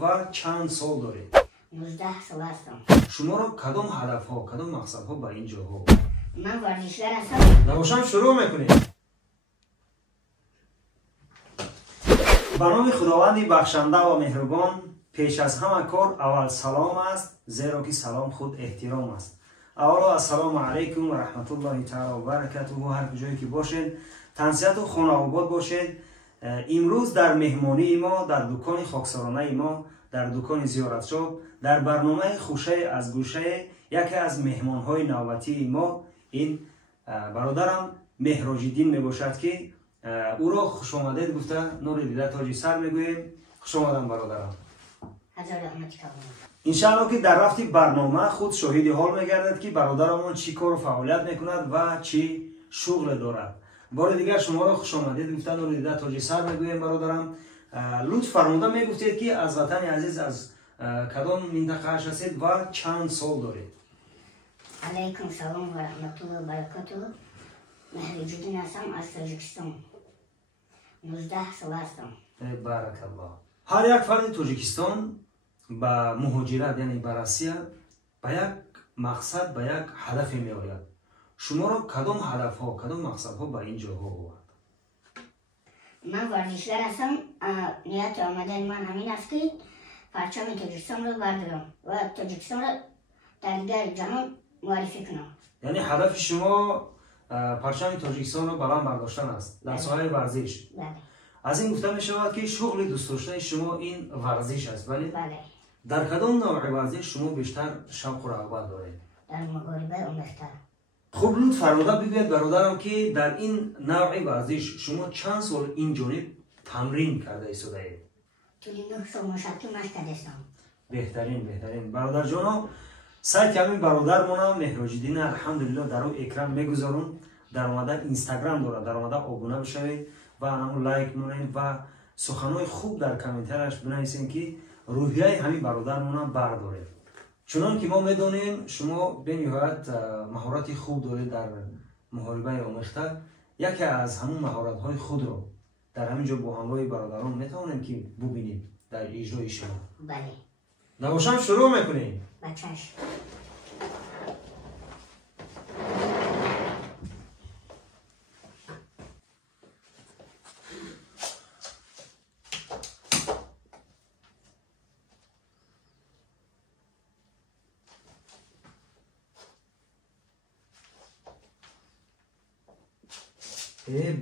و چند سال دارید؟ 19 سال هستم. شما را کدام هدف ها، کدام مقصد ها به این جاها؟ من ورزشگر هستم. نباشم شروع میکنید. به نام خداوند بخشنده و مهربان، پیش از همه کار اول سلام است، زیرا که سلام خود احترام است. اولا السلام علیکم و رحمت الله تعالی و برکاته. هر جایی که باشید تنسیت و خانه آباد باشید. امروز در مهمانی ما در دکان خاکسارانه ما در دکان زیارتشاب در برنامه خوشه از گوشه یکی از مهمان های نوبتی ما این برادرم مهراج‌الدین می باشد که او را خوش آمدید گفته نور دیده تاج سر میگوییم. خوش آمدن برادرم. انشاءالله که در رفت برنامه خود شاهد حال میگردد که برادرمان چی کار و فعالیت میکند و چی شغل دارد. بار دیگر شما را خوش آمدید گفته نور دیده تاج سر میگوییم برادرم. لطف فرموده میگفتید که از وطن عزیز از کدام منطقه هستید و چند سال دارید؟ علیکم سلام و رحمت الله و برکاته. مهراج‌الدین هستم از تاجیکستان. 19 سال هستم. بارک الله. هر یک فرد تاجیکستان به مهاجرت یعنی به روسیه به یک مقصد به یک هدف می آید. شما را کدام هدف ها کدام مقصد ها به این جاها آورد؟ من ورزشگر هستم. نیت آمدن من همین است که پرچم تاجیکستان را بردارم و تاجیکستان را در دیگر جهان معرفی کنم. یعنی هدف شما پرچم تاجیکستان را بلند برداشتن است در ساحه ورزش. بله. از این گفته می شود که شغل دوست داشتن شما این ورزش است. ولی بله. در کدام نوع ورزش شما بیشتر شوق و رغبت دارید؟ در مغاربه آموخته. خب لطف فرموده بگوید برادرم که در این نوع ورزش شما چند سال این جانب تمرین کرده ایستاده اید؟ طول 9 سال مشقی مشق کرده هستم. بهترین برادر جانا سعی کردیم برادرمون مهراج‌الدین الحمدلله در او اکرام میگذارم. در اومده اینستاگرام داره، در اومده آبونه بشوید و همون لایک مونید و سخنای خوب در کامنتارش بنویسین که روحیه همین برادرمون برداره. چون که ما میدونیم شما به نهایت مهارت خوب دارید در محاربه آمیخته. یکی از همون مهارت های خود رو در همینجا با همراه برادران میتونیم که ببینیم در اجرای شما. بله. نباشم شروع میکنیم. بچه‌ش.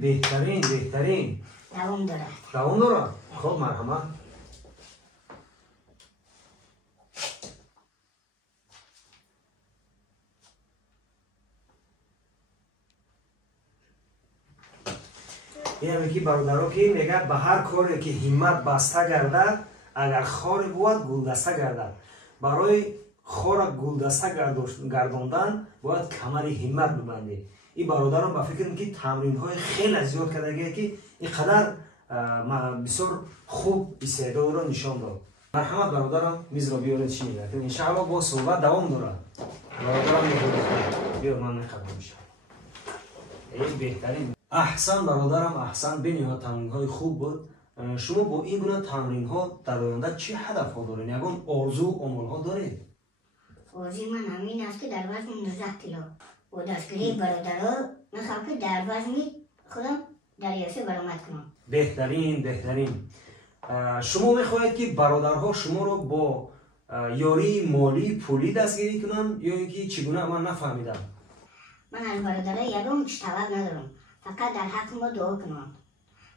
بهترین دوام داره. خب مرحبا. این همی که برادرها که میگه به هر کاری که همت بسته گردد اگر خار بود گلدسته گردد. برای خار گلدسته گرداندن باید کمر همت ببندی. این برادرم با فکرم که تمرین های خیلی زیاد کرده که اینقدر بسیار خوب استعداد را نشان داد. مرحمت برادرم میز را بیارید چی میگه ان شاء الله با صحبت دوام داره. برادرم بیا من میخوام میشم. این بهترین. احسن برادرم احسن. بنیاد تمرین های خوب بود. شما با این گونه تمرین ها در آینده چه هدف ها دارید؟ یگان آرزو و آمال ها دارید؟ آرزوی من همین است که در وزن 19 کیلو و دستگیری برادرها میخوام که در وزن خودم در یاسه برآمد کنم. بهترین. شما میخواهید که برادرها شما را با یاری مالی پولی دستگیری کنن یا اینکه چگونه؟ من نفهمیدم. من از برادرها یگام طلب ندارم، فقط در حق ما دعا کنم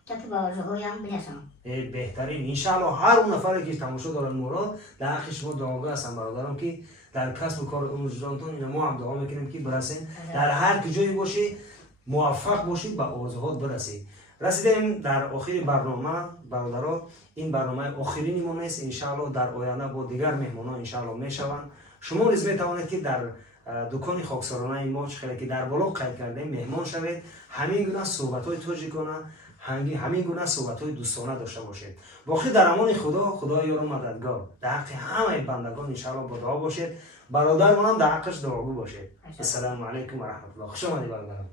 تا که به آرزوهایم برسم. بهترین. انشاءالله هر اون نفری که تماشا دارن ما را در حق شما دعاگو هستم برادرم که در کسب و کار امروزتون ما هم دعا میکنیم که برسین در هر کجایی باشی موفق باشید به آرزوهات برسید. رسیدیم در آخر برنامه برادرها. این برنامه آخرین ما نیست. انشاءالله در آینده با دیگر مهمانان انشاءالله میشوند. شما نیز میتوانید که در دکان خاکسارانه ما خیلی که در بالا قید کردیم مهمان شوید. همین گونه صحبت های توجیه‌گونه همین گونه صحبت های دوستانه داشته باشید. باقی در امان خدا یار و مددگار در حق همه بندگان انشاءالله با دعا باشید. برادرمون هم در حقش دعاگو باشید. السلام علیکم و رحمت الله. خوش آمدید برادرم.